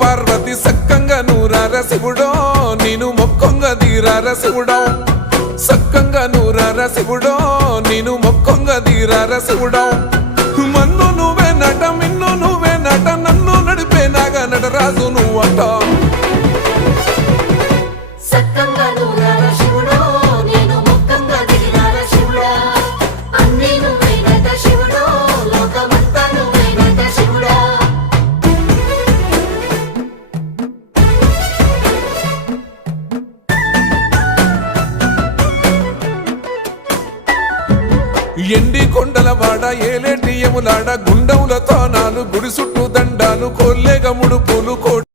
పార్వతి సక్కంగా నూరార శివుడో నేను మొక్కంగా తీరార శివుడో సక్కంగా నూరార శివుడో నేను మొక్కంగా తీరార శివుడో మన్ను నువ్వే నట మిన్ను నువ్వే నట నన్ను నడిపే నాగా నటరాజు నువ్వంట ఎండి కొండల వాడ ఏలేటి యములాడ గుండముల తానాలు గుడి చుట్టూ దండాలు కోల్లేగ ముడుపు